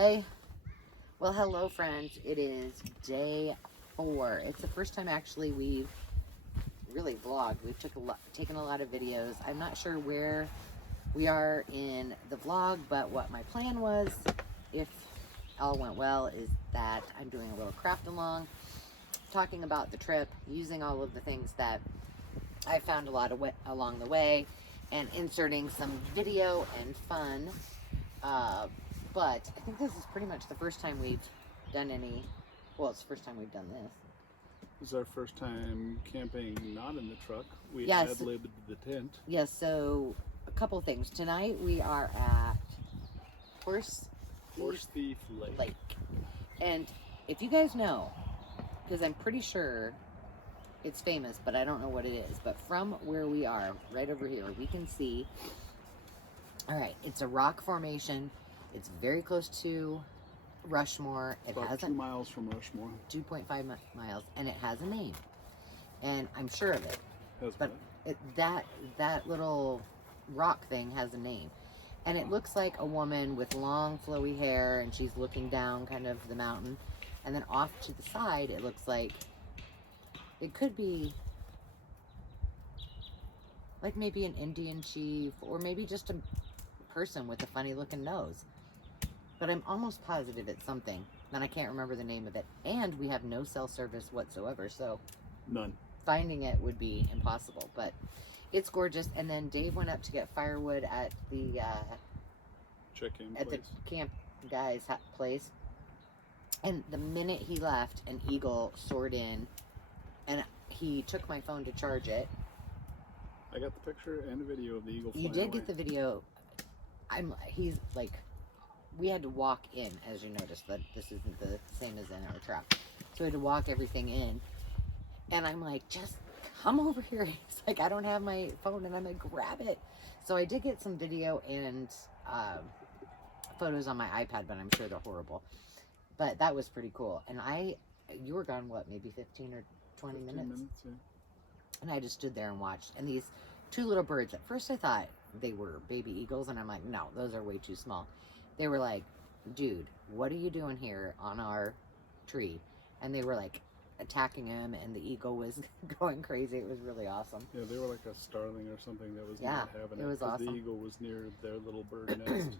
Okay. Well, hello, friends. It is day 4. It's the first time actually we've really vlogged. We've taken a lot of videos. I'm not sure where we are in the vlog, but what my plan was, if all went well, is that I'm doing a little craft along, talking about the trip, using all of the things that I found along the way, and inserting some video and fun. But I think this is pretty much the first time we've done any, well, it's the first time we've done this. This is our first time camping not in the truck. We Yes. ad-libbed the tent. Yes, so a couple things. Tonight we are at Horse Thief Lake. And if you guys know, because I'm pretty sure it's famous, but I don't know what it is, but from where we are, right over here, we can see, all right, it's a rock formation. It's very close to Rushmore. It About has 2 miles from Rushmore. 2.5 miles, and it has a name, and I'm sure of it. But that little rock thing has a name, and it looks like a woman with long flowy hair, and she's looking down kind of the mountain, and then off to the side it looks like it could be like maybe an Indian chief, or maybe just a person with a funny looking nose. But I'm almost positive it's something, and I can't remember the name of it. And we have no cell service whatsoever, so none. Finding it would be impossible. But it's gorgeous. And then Dave went up to get firewood at the check-in at place. the camp guy's place. And the minute he left, an eagle soared in, and he took my phone to charge it. I got the picture and the video of the eagle flying You did away. get the video. He's like, we had to walk in, as you noticed, that this isn't the same as in our truck. So we had to walk everything in. And I'm like, just come over here. He's like, I don't have my phone. And I'm like, grab it. So I did get some video and photos on my iPad, but I'm sure they're horrible. But that was pretty cool. And you were gone, what, maybe 15 or 20 minutes? Yeah. And I just stood there and watched. And these two little birds, at first I thought they were baby eagles. And I'm like, no, those are way too small. They were like, dude, what are you doing here on our tree? And they were like attacking him, and the eagle was going crazy. It was really awesome. Yeah, they were like a starling or something that was not having it. It was awesome. The eagle was near their little bird nest.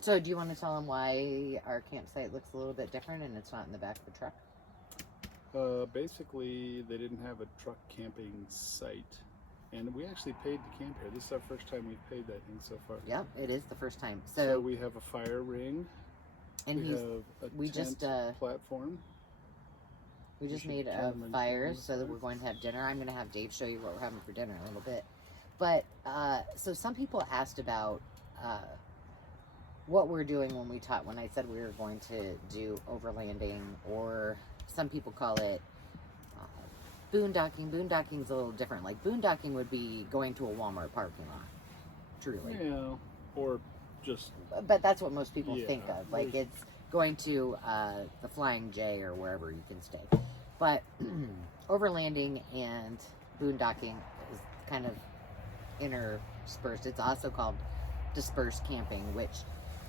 So do you want to tell them why our campsite looks a little bit different and it's not in the back of the truck? Basically, they didn't have a truck camping site. And we actually paid to camp here. This is our first time we've paid that thing so far. Yep, it is the first time. So we have a fire ring. And we have a tent platform. We just made a fire so that we're going to have dinner. I'm going to have Dave show you what we're having for dinner in a little bit. But, so some people asked about what we're doing when I said we were going to do overlanding, or some people call it boondocking. Boondocking's a little different. Like, boondocking would be going to a Walmart parking lot, truly. Yeah, or just... But that's what most people think of. Like, it's going to the Flying J or wherever you can stay. But overlanding and boondocking is kind of interspersed. It's also called dispersed camping, which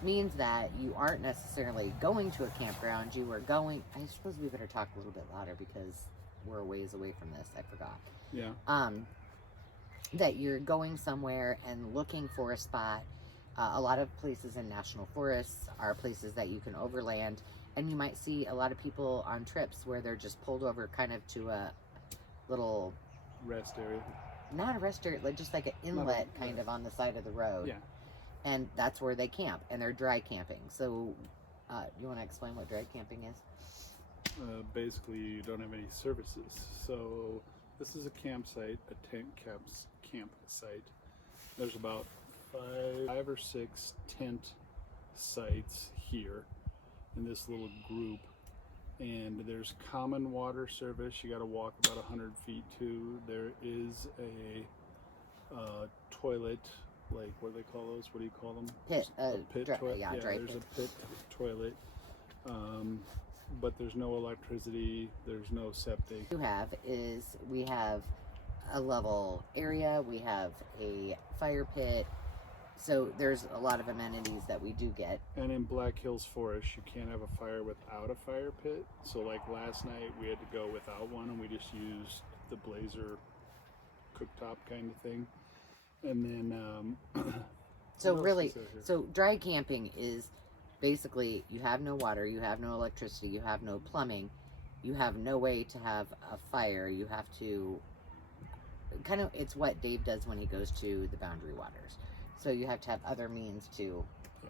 means that you aren't necessarily going to a campground. You are going... I suppose we better talk a little bit louder because we're a ways away from this. I forgot. Yeah. That you're going somewhere and looking for a spot. A lot of places in national forests are places that you can overland, and you might see a lot of people on trips where they're just pulled over kind of to a little rest area. Not a rest area, just like an inlet kind of on the side of the road. Yeah. And that's where they camp, and they're dry camping. So, you want to explain what dry camping is? Basically, you don't have any services. So this is a campsite, a tent campsite. There's about 5 or 6 tent sites here in this little group, and there's common water service. You got to walk about 100 feet to. There is a toilet, like, what do they call those? What do you call them? Pit. A pit toilet. Yeah, dry there's pit. a pit toilet. But there's no electricity, there's no septic. We have a level area, we have a fire pit, So there's a lot of amenities that we do get. And in Black Hills Forest, you can't have a fire without a fire pit. So like last night, we had to go without one, and we just used the blazer cooktop kind of thing. And then, So what else really, is there here? so dry camping is basically you have no water, you have no electricity, you have no plumbing, you have no way to have a fire. You have to kind of, it's what Dave does when he goes to the Boundary Waters. So you have to have other means to,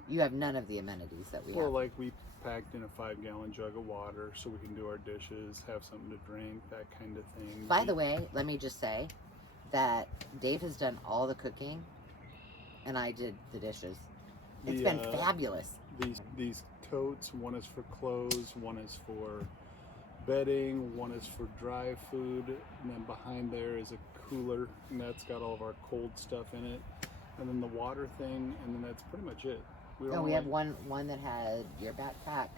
you have none of the amenities that we Well, have. like we packed in a 5-gallon jug of water so we can do our dishes, have something to drink, that kind of thing. By the way, let me just say that Dave has done all the cooking and I did the dishes. It's been fabulous. These totes, one is for clothes, one is for bedding, one is for dry food, and then behind there is a cooler, and that's got all of our cold stuff in it, and then the water thing, and then that's pretty much it. We have one that had your backpack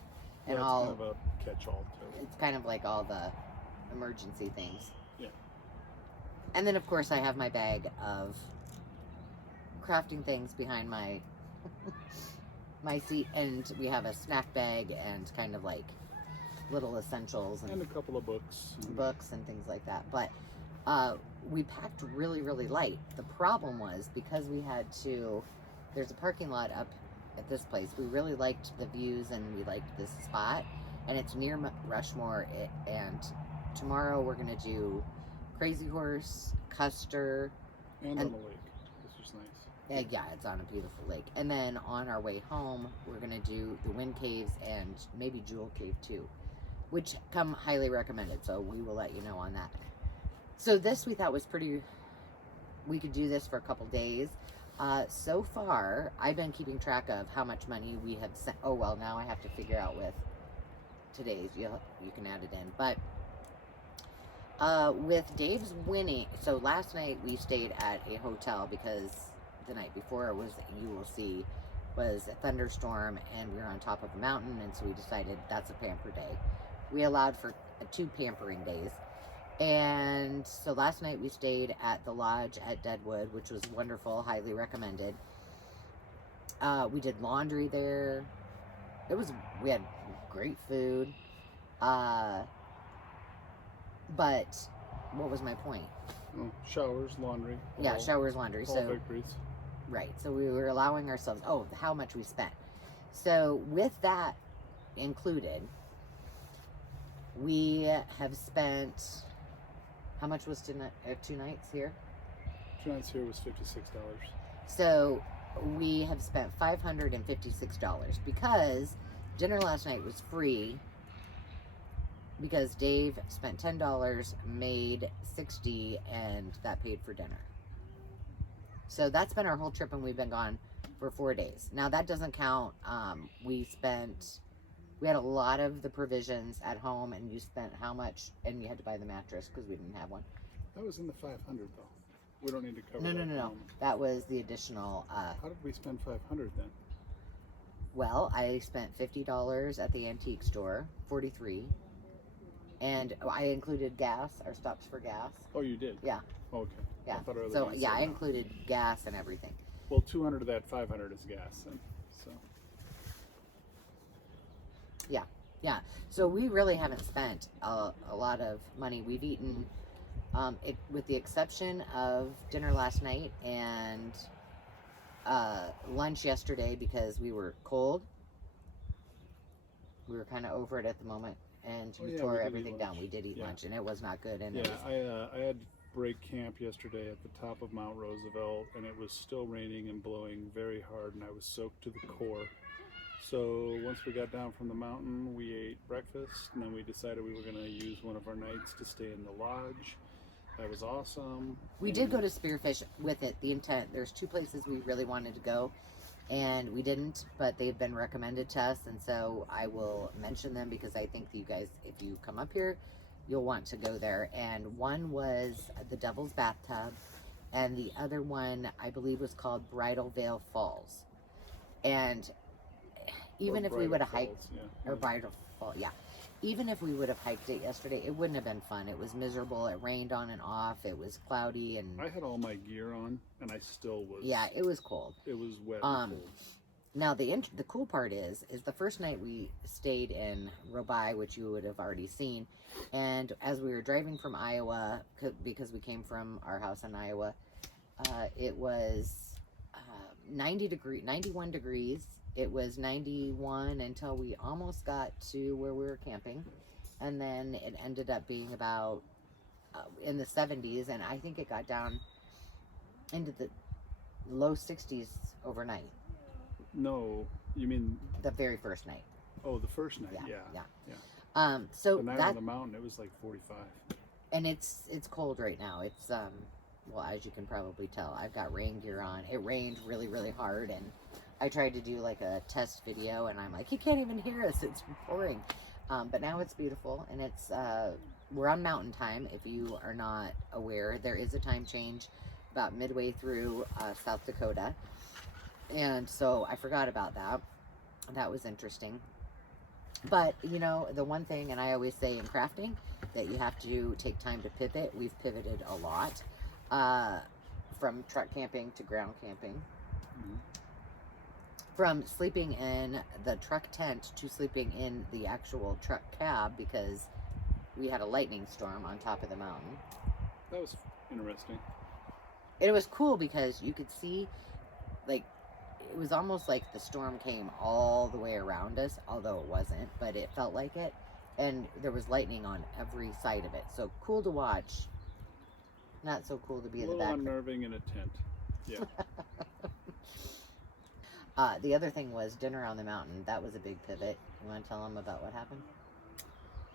and it's all. kind of a catch-all tote. It's kind of like all the emergency things. Yeah. And then of course I have my bag of crafting things behind my my seat, and we have a snack bag and kind of like little essentials And a couple of books. books and things like that. But we packed really, really light. The problem was because we had to, there's a parking lot up at this place. We really liked the views and we liked this spot, and it's near Rushmore. And tomorrow we're gonna do Crazy Horse, Custer, And on the lake. This was nice. yeah, it's on a beautiful lake. And then on our way home, we're gonna do the Wind Caves and maybe Jewel Cave too, which come highly recommended. So we will let you know on that. So this we thought was pretty. We could do this for a couple days. So far, I've been keeping track of how much money we have sent. Oh well, now I have to figure out with today's. You can add it in, but. With Dave's winning, so last night we stayed at a hotel because the night before it was, you will see, was a thunderstorm and we were on top of a mountain, and so we decided that's a pamper day. We allowed for 2 pampering days. And so last night we stayed at the lodge at Deadwood, which was wonderful, highly recommended. We did laundry there. We had great food. But what was my point? Oh, showers, laundry. Yeah, showers, laundry. All So victories. right. So we were allowing ourselves. Oh, how much we spent. So with that included, we have spent. How much was 2 nights here? 2 nights here was $56. So we have spent $556 because dinner last night was free. Because Dave spent $10, made $60, and that paid for dinner. So that's been our whole trip, and we've been gone for 4 days. Now that doesn't count. We had a lot of the provisions at home, and you spent how much? And you had to buy the mattress because we didn't have one. That was in the 500 though. We don't need to cover that. No. That was the additional. How did we spend 500 then? Well, I spent $50 at the antique store, $43. And I included gas, our stops for gas. Oh, you did? Yeah. Okay. Yeah. I thought I So yeah, I included gas and everything. Well, 200 of that 500 is gas then. So. Yeah. So we really haven't spent a lot of money. We've eaten, with the exception of dinner last night and lunch yesterday because we were cold. We were kind of over it at the moment. And we tore everything down. We did eat lunch, and it was not good. And I had break camp yesterday at the top of Mount Roosevelt, and it was still raining and blowing very hard, and I was soaked to the core. So once we got down from the mountain, we ate breakfast, and then we decided we were going to use one of our nights to stay in the lodge. That was awesome. We did go to Spearfish with it, the intent. There's 2 places we really wanted to go. And we didn't, but they've been recommended to us, and so I will mention them because I think that you guys, if you come up here, you'll want to go there. And one was the Devil's Bathtub, and the other one, I believe, was called Bridal Veil Falls. And even if we would have hiked, or Bridal Fall, yeah. even if we would have hiked it yesterday, it wouldn't have been fun. It was miserable. It rained on and off. It was cloudy, and I had all my gear on, and I still was. yeah, it was cold. It was wet and cold. Now the cool part is the first night we stayed in Robai, which you would have already seen, and as we were driving from Iowa, because we came from our house in Iowa, it was 91 degrees. It was 91 until we almost got to where we were camping, and then it ended up being about in the 70s, and I think it got down into the low 60s overnight. No, you mean the very first night. Oh, the first night, yeah. So the night on the mountain, it was like 45. And it's cold right now. It's well, as you can probably tell, I've got rain gear on. It rained really, really hard, and I tried to do like a test video, and I'm like, you can't even hear us. It's pouring. But now it's beautiful, and it's we're on mountain time. If you are not aware, there is a time change about midway through South Dakota. And so I forgot about that. That was interesting. But, you know, the one thing, and I always say in crafting, that you have to take time to pivot. We've pivoted a lot from truck camping to ground camping. Mm-hmm. From sleeping in the truck tent to sleeping in the actual truck cab, because we had a lightning storm on top of the mountain. That was interesting. And it was cool because you could see, like, it was almost like the storm came all the way around us, although it wasn't, but it felt like it. And there was lightning on every side of it. So cool to watch. Not so cool to be in the back. A little unnerving in a tent. Yeah. The other thing was dinner on the mountain. That was a big pivot. You want to tell them about what happened?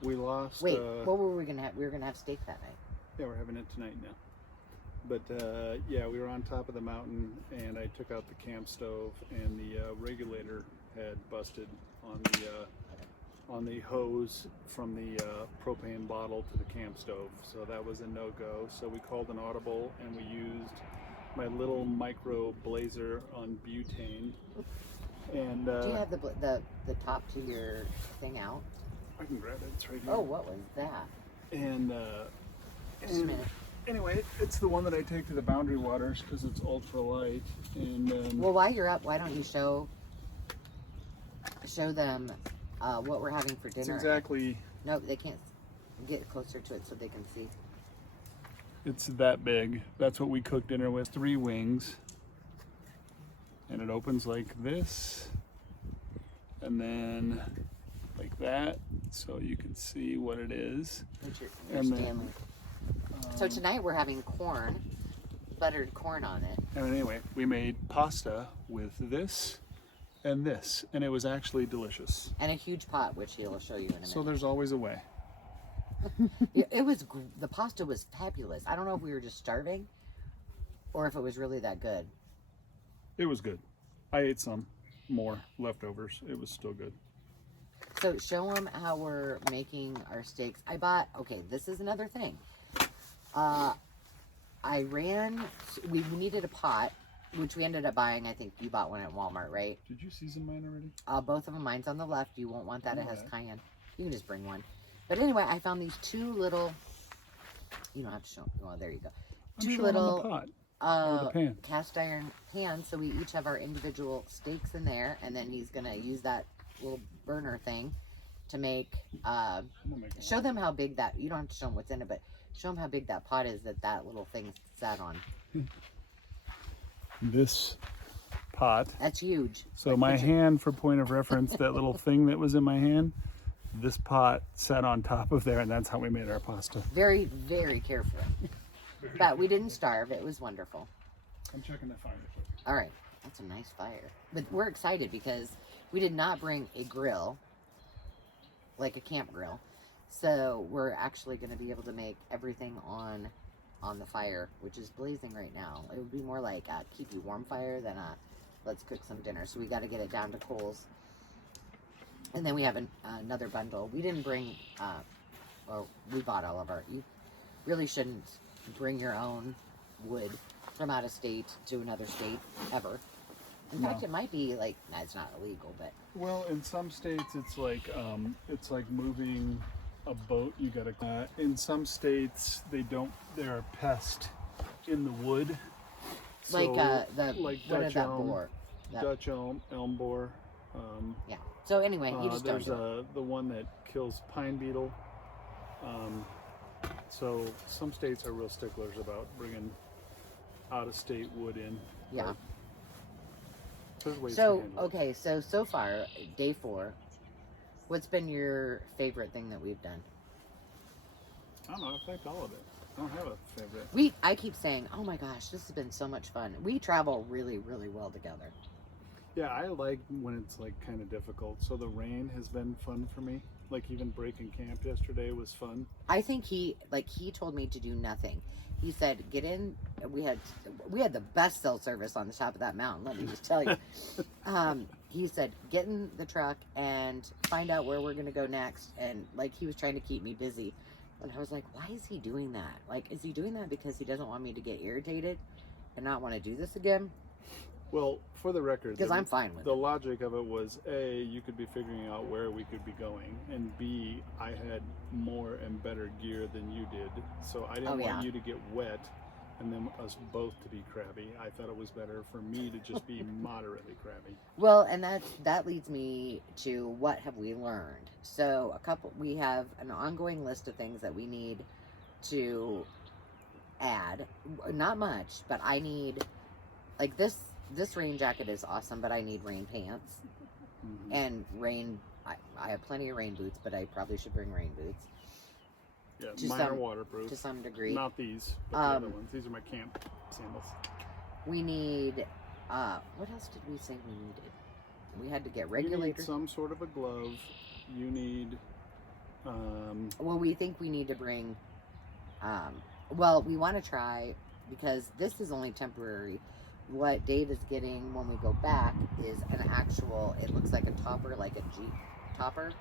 We lost... Wait, what were we going to have? We were going to have steak that night. Yeah, we're having it tonight now. But yeah, we were on top of the mountain, and I took out the camp stove, and the regulator had busted on the hose from the propane bottle to the camp stove. So that was a no-go. So we called an audible, and we used my little micro blazer on butane. And do you have the top to your thing out? I can grab it. It's right here. Oh, what was that? And just a minute. Anyway, it's the one that I take to the Boundary Waters because it's ultra light. And well, while you're up, why don't you show them what we're having for dinner? It's exactly. No, they can't get closer to it so they can see. It's that big. That's what we cook dinner with. 3 wings, and it opens like this, and then like that, so you can see what it is. Your Stanley. So tonight we're having corn, buttered corn on it. And anyway, we made pasta with this, and it was actually delicious. And a huge pot, which he'll show you in a minute. So there's always a way. It was, the pasta was fabulous. I don't know if we were just starving, or if it was really that good. It was good. I ate some more leftovers. It was still good. So show them how we're making our steaks. I bought, okay, this is another thing. We needed a pot, which we ended up buying. I think you bought one at Walmart, right? Did you season mine already? Both of them. Mine's on the left. You won't want that. It has cayenne. You can just bring one. But anyway, I found these 2 little, you don't have to show them. Well, there you go. I'm 2 little on the pot. cast iron pans. So we each have our individual steaks in there. And then he's going to use that little burner thing to make, show them how big that, you don't have to show them what's in it, but show them how big that pot is that little thing sat on. This pot. That's huge. So my hand, for point of reference, that little thing that was in my hand, this pot sat on top of there, and that's how we made our pasta. Very, very careful. But we didn't starve. It was wonderful. I'm checking the fire. All right. That's a nice fire. But we're excited because we did not bring a grill, like a camp grill. So we're actually going to be able to make everything on the fire, which is blazing right now. It would be more like a keep you warm fire than a let's cook some dinner. So we got to get it down to coals. And then we have another bundle. We didn't bring, well, we bought all of our, you really shouldn't bring your own wood from out of state to another state ever. In fact, it might be like, nah, it's not illegal, but Well, in some states, it's like moving a boat. You gotta. In some states, they don't. They're a pest in the wood. So, like what is that boar? Dutch elm boar. Yeah. So anyway, you just don't there's do it. the one that kills pine beetle. So some states are real sticklers about bringing out-of-state wood in. Yeah. There's ways to So handle it. okay, so far, day 4, what's been your favorite thing that we've done? I don't know. I've liked all of it. I don't have a favorite. I keep saying, oh my gosh, this has been so much fun. We travel really, really well together. Yeah, I like when it's like kind of difficult. So the rain has been fun for me. Like even breaking camp yesterday was fun. I think he told me to do nothing. He said, get in. We had the best cell service on the top of that mountain. Let me just tell you. He said, get in the truck and find out where we're going to go next. And like, he was trying to keep me busy. And I was like, why is he doing that? Like, is he doing that because he doesn't want me to get irritated and not want to do this again? Well, for the record, Because I'm fine with the it. logic of it was A, you could be figuring out where we could be going, and B, I had more and better gear than you did, so I didn't want you to get wet and then us both to be crabby. I thought it was better for me to just be moderately crabby. Well, and that leads me to what have we learned? So we have an ongoing list of things that we need to add. Not much, but I need, like this rain jacket is awesome, but I need rain pants and rain. I have plenty of rain boots, but I probably should bring rain boots. Yeah, mine are waterproof. To some degree. Not these, but the other ones. These are my camp sandals. We need, what else did we say we needed? We had to get regulators. You need some sort of a glove. You need, well, we think we need to bring, well, we want to try, because this is only temporary. What Dave is getting when we go back is an actual, it looks like a topper, like a Jeep topper,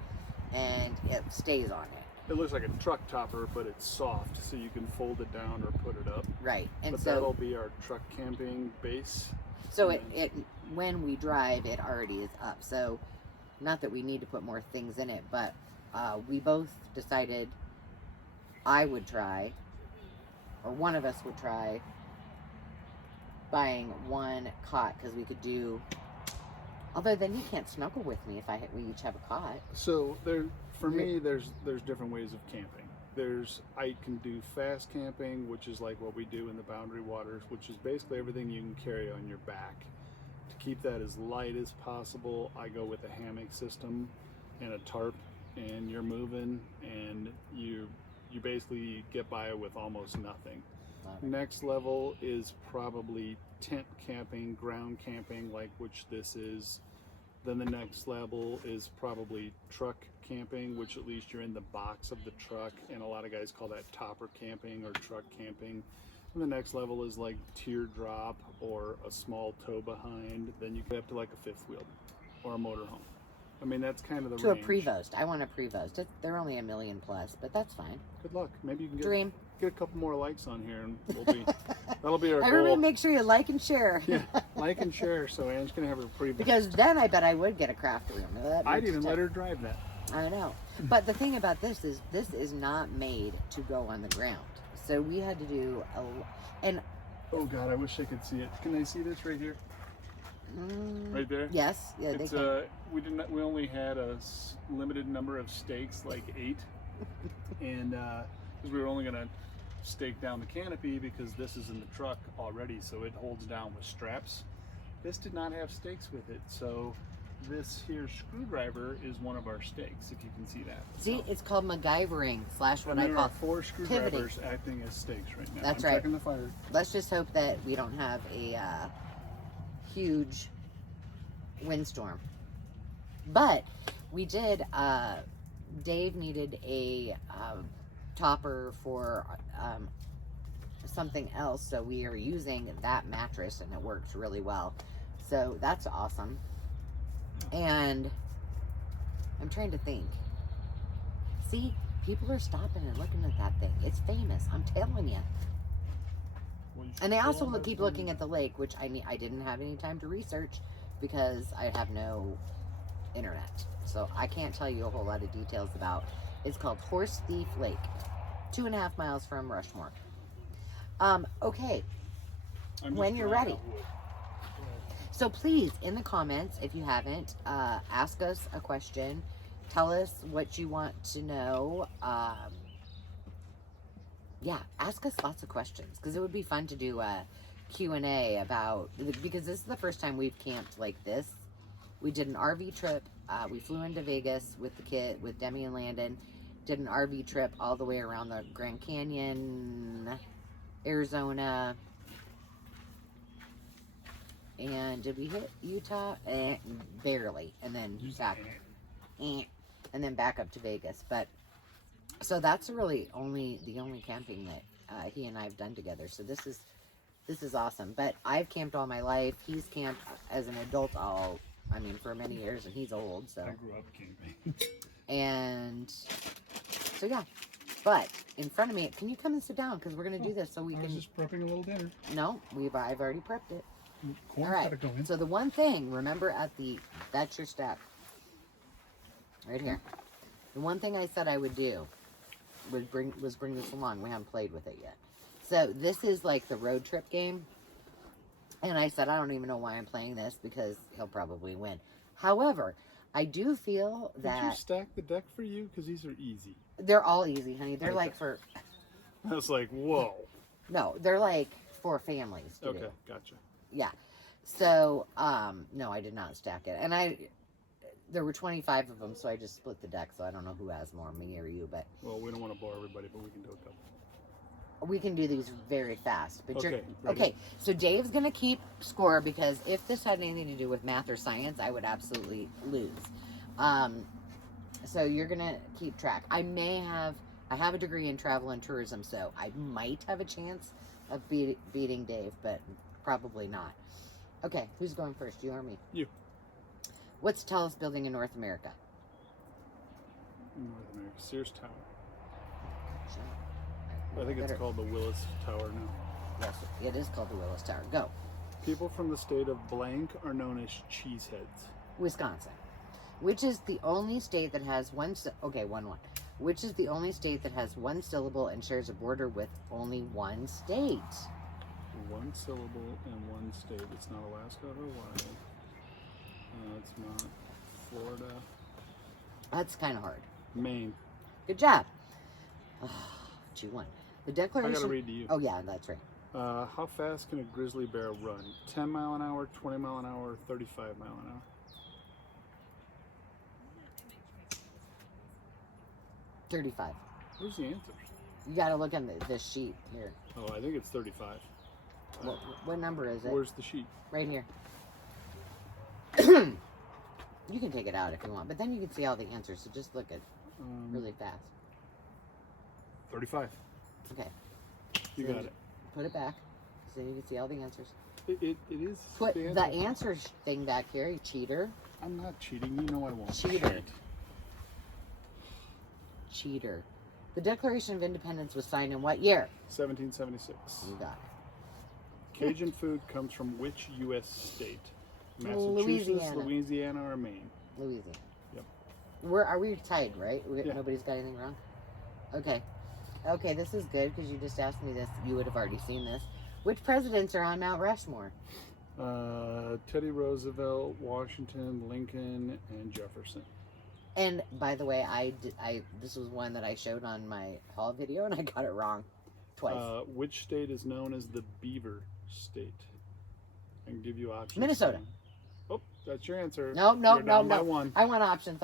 and it stays on it. It looks like a truck topper, but it's soft, so you can fold it down or put it up. Right. And but so that'll be our truck camping base. So it when we drive, it already is up. So not that we need to put more things in it, but we both decided I would try, or one of us would try, buying one cot, because we could do, although then he can't snuggle with me if we each have a cot. So for me, there's different ways of camping. I can do fast camping, which is like what we do in the Boundary Waters, which is basically everything you can carry on your back. To keep that as light as possible, I go with a hammock system and a tarp, and you're moving, and you basically get by with almost nothing. Next level is probably tent camping, ground camping, like which this is. Then the next level is probably truck camping, which at least you're in the box of the truck, and a lot of guys call that topper camping or truck camping. And the next level is like teardrop or a small tow behind. Then you get up to like a fifth wheel or a motorhome. I mean, that's kind of the range. To a Prevost. I want a Prevost. They're only $1 million plus, but that's fine. Good luck. Maybe you can get a couple more likes on here, and that'll be our goal. Everybody make sure you like and share. Yeah, like and share, so Anne's gonna have her Prevost. Because then I bet I would get a craft room. I'd even let her drive that. I know. But the thing about this is not made to go on the ground. So we had to do oh God, I wish I could see it. Can I see this right here? Right there? Yes. Yeah, it's, we only had a limited number of stakes, like 8. And because we were only gonna stake down the canopy because this is in the truck already, so it holds down with straps. This did not have stakes with it, so this here screwdriver is one of our stakes, if you can see that. See, it's called MacGyvering / what I call 4 screwdrivers acting as stakes right now. That's I'm right. checking the fire. Let's just hope that we don't have a huge windstorm. But we did, Dave needed a topper for something else, so we are using that mattress and it works really well. So that's awesome. And I'm trying to think. See, people are stopping and looking at that thing. It's famous, I'm telling you. Well, And they also keep looking at the lake, which I didn't have any time to research, because I have no internet. So I can't tell you a whole lot of details about. It's called Horse Thief Lake, 2.5 miles from Rushmore. Okay, when you're ready. So please, in the comments, if you haven't, ask us a question. Tell us what you want to know. Yeah, ask us lots of questions, because it would be fun to do a Q&A about, because this is the first time we've camped like this. We did an RV trip. We flew into Vegas with the kid, with Demi and Landon. Did an RV trip all the way around the Grand Canyon, Arizona. And did we hit Utah? Barely. And then back. And then back up to Vegas. But so that's really the only camping that he and I have done together. So this is awesome. But I've camped all my life. He's camped as an adult for many years, and he's old. So I grew up camping. And so yeah. But in front of me, can you come and sit down? Because we're gonna do this so we I can. was just prepping a little dinner. No, I've already prepped it. Corn's All right. gotta go in. So the one thing, remember that's your stack. Right here. The one thing I said I would do was bring this along. We haven't played with it yet. So this is like the road trip game. And I said, I don't even know why I'm playing this, because he'll probably win. However, I do feel that... Did you stack the deck for you? Because these are easy. They're all easy, honey. They're Okay. like for... I was like, whoa. No, they're like for families to do. Okay, gotcha. Yeah. So, no, I did not stack it. And there were 25 of them, so I just split the deck, so I don't know who has more, me or you, but... Well, we don't want to bore everybody, but we can do a couple. We can do these very fast. But Okay, okay, so Dave's going to keep score, because if this had anything to do with math or science, I would absolutely lose. So you're going to keep track. I have a degree in travel and tourism, so I might have a chance of beating Dave, but probably not. Okay, who's going first, you or me? You. What's the tallest building in North America? North America. Sears Tower. I think it's called the Willis Tower now. Yes, it is called the Willis Tower. Go. People from the state of blank are known as cheeseheads. Wisconsin. Which is the only state that has one... Which is the only state that has one syllable and shares a border with only one state? One syllable and one state. It's not Alaska or Hawaii. It's not Florida. That's kind of hard. Maine. Good job. Oh, 2-1. The I Declaration... gotta read to you. Oh, yeah, that's right. How fast can a grizzly bear run? 10 mile an hour, 20 mile an hour, 35 mile an hour? 35. Where's the answer? You got to look on this sheet here. Oh, I think it's 35. What number is it? Where's the sheet? Right here. You can take it out if you want, but then you can see all the answers, so just look at really fast. 35. Okay. You So got it. Put it back, so you can see all the answers. It is. Put the the answer. answer thing back here, you cheater. I'm not cheating. You know I won't. Cheater. Cheater. The Declaration of Independence was signed in what year? 1776. You got it. Cajun food comes from which U.S. state? Louisiana. Louisiana, or Maine? Louisiana. Yep. Are we tied, right? Yeah. Nobody's got anything wrong? Okay. Okay, this is good because you just asked me this. You would have already seen this. Which presidents are on Mount Rushmore? Teddy Roosevelt, Washington, Lincoln, and Jefferson. And by the way, this was one that I showed on my haul video, and I got it wrong twice. Which state is known as the Beaver State? I can give you options. Minnesota. Oh, that's your answer. No. You're down by one. I want options.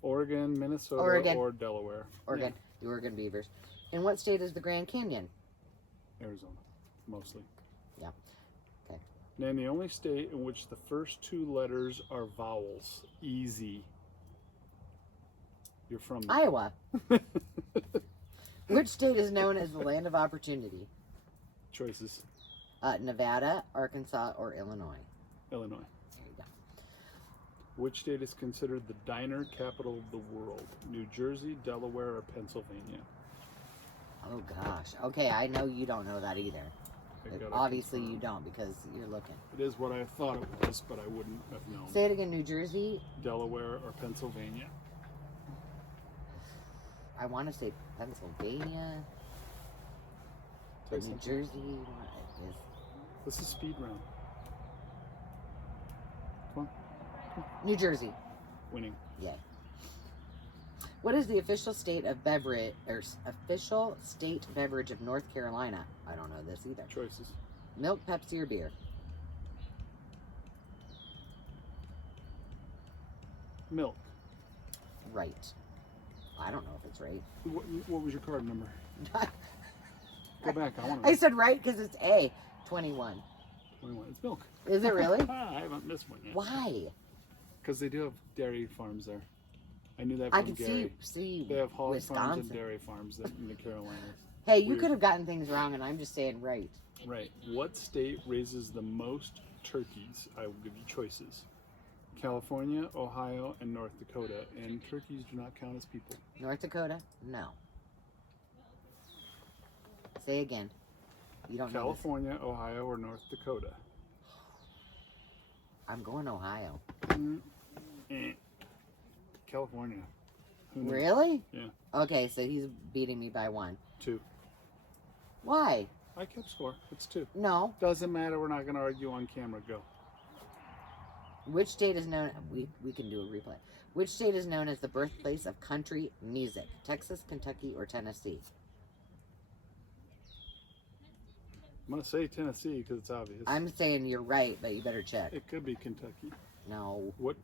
Oregon, Minnesota, Oregon. or Delaware. Oregon. Yeah. The Oregon Beavers. In what state is the Grand Canyon? Arizona, mostly. Yeah. Okay. Name the only state in which the first two letters are vowels. Easy. You're from there. Iowa. Which state is known as the land of opportunity? Choices. Nevada, Arkansas, or Illinois? Illinois. There you go. Which state is considered the diner capital of the world? New Jersey, Delaware, or Pennsylvania? Oh gosh. Okay, I know you don't know that either. gotta Obviously confirm. you don't because you're looking. It is what I thought it was, but I wouldn't have known. Say it again. New Jersey. Delaware or Pennsylvania. I want to say Pennsylvania. But Texas. New Jersey is. This is speed round. Come on. New Jersey. Winning. Yay. What is the official state of beverage or official state beverage of North Carolina? I don't know this either. Choices. Milk, Pepsi, or beer? Milk. Right. I don't know if it's right. What was your card number? Go back. I want I to. said right because it's A. 21. 21. It's milk. Is it really? I haven't missed one yet. Why? Because they do have dairy farms there. I knew that from I can Gary. see They have hog farms Wisconsin. and dairy farms in the Carolinas. Hey, you Weird. could have gotten things wrong, and I'm just saying right. Right. What state raises the most turkeys? I will give you choices. California, Ohio, and North Dakota. And turkeys do not count as people. North Dakota? No. Say again. You don't know this. California, Ohio, or North Dakota? I'm going Ohio. Eh. California. Who knew? Really? Yeah. Okay, so he's beating me by 1. 2. Why? I kept score. It's 2. No. Doesn't matter. We're not going to argue on camera. Go. Which state is known? We can do a replay. Which state is known as the birthplace of country music? Texas, Kentucky, or Tennessee? I'm going to say Tennessee because it's obvious. I'm saying you're right, but you better check. It could be Kentucky. No, What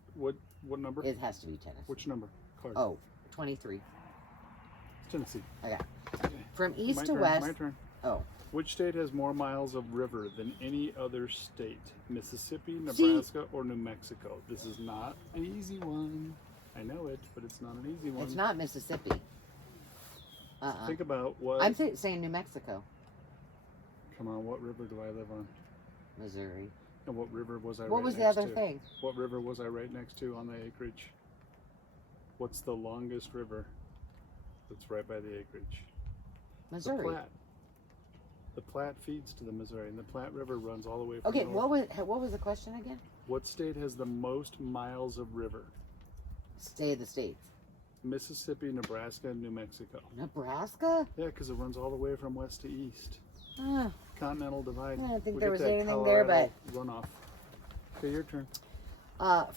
number? it has to be Tennessee. Which number? Card. Oh, 23. Tennessee. Okay. Okay. From east My to turn, west. My turn. Oh, Which state has more miles of river than any other state? Mississippi, Nebraska, or New Mexico? This is not an easy one. I know it, but it's not an easy one. it's not Mississippi. Think about what. I'm saying New Mexico. Come on, what river do I live on? Missouri. And what river was I What right was the next other to? thing? What river was I right next to on the acreage? What's the longest river that's right by the acreage? Missouri. The Platte. The Platte feeds to the Missouri, and the Platte River runs all the way from Okay, north. what was the question again? What state has the most miles of river? Stay of the states. Mississippi, Nebraska, and New Mexico. Nebraska? Yeah, because it runs all the way from west to east. Ah, Continental divide. I don't think We there get was that anything there, Colorado runoff. Okay, your turn.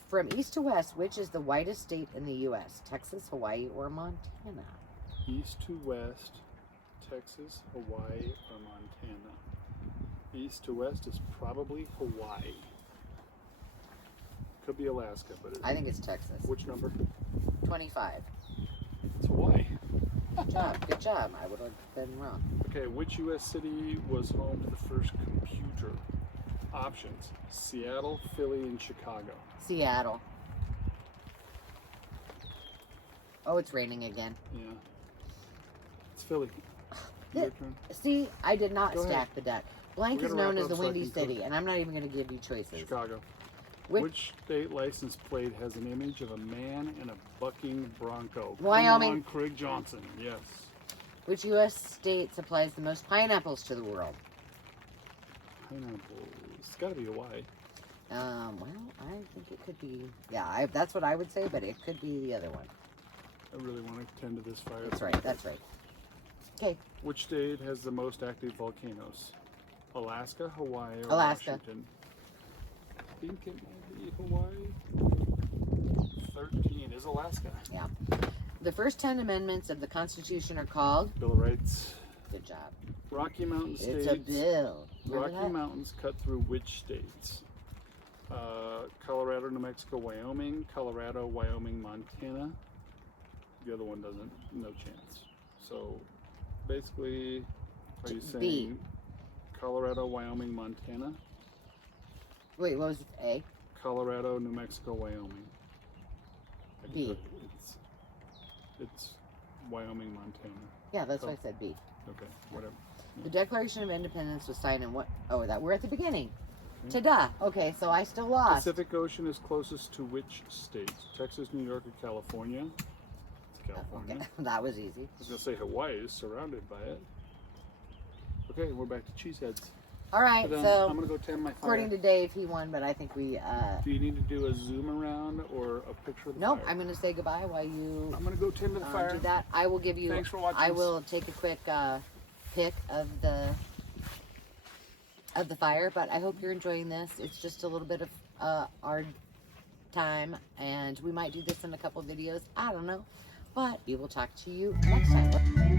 from east to west, which is the whitest state in the U.S.? Texas, Hawaii, or Montana? East to west, Texas, Hawaii, or Montana. East to west is probably Hawaii. Could be Alaska, but I think it's Texas. which number? 25. It's Hawaii. Good job. Good job. I would have been wrong. Okay, which U.S. city was home to the first computer? Options: Seattle, Philly, and Chicago. Seattle. Oh, it's raining again. Yeah. It's Philly. Yeah. Your turn. See, I did not Go ahead. stack the deck. Blank We're is gonna known wrap as it the up so I Windy can cook. City, and I'm not even going to give you choices. Chicago. Which- Which state license plate has an image of a man and a bucking bronco? Wyoming. Come on, Craig Johnson. Yes. Which U.S. state supplies the most pineapples to the world? Pineapples. It's got to be Hawaii. Well, I think it could be. Yeah, that's what I would say, but it could be the other one. I really want to tend to this fire. That's right. That's right. Okay. Which state has the most active volcanoes? Alaska, Hawaii, or Alaska. Washington? I think it might be Hawaii. 13 is Alaska. Yeah. The first 10 amendments of the Constitution are called. Bill of Rights. Good job. Rocky Mountain states. It's a bill. Remember Rocky that? Mountains cut through which states? Colorado, New Mexico, Wyoming, Colorado, Wyoming, Montana. The other one doesn't, no chance. So basically, are you saying B. Colorado, Wyoming, Montana? Wait, what was it? A? Colorado, New Mexico, Wyoming. B. It's Wyoming, Montana. Yeah, that's Oh. why I said B. Okay, whatever. The Declaration of Independence was signed in what? Oh, that we're at the beginning. Ta-da. Okay, so I still lost. Pacific Ocean is closest to which state? Texas, New York, or California? It's California. Okay, that was easy. I was gonna say Hawaii is surrounded by it. Okay, we're back to Cheeseheads. All right, But, so I'm gonna go tend my fire. according to Dave, he won, but I think we. Do you need to do a zoom around or a picture of the Nope, fire? I'm going to say goodbye while you I'm gonna go tend to the fire. do that. I will give you. Thanks for watching. I will take a quick pic of the fire, but I hope you're enjoying this. It's just a little bit of our time, and we might do this in a couple videos. I don't know, but we will talk to you next time.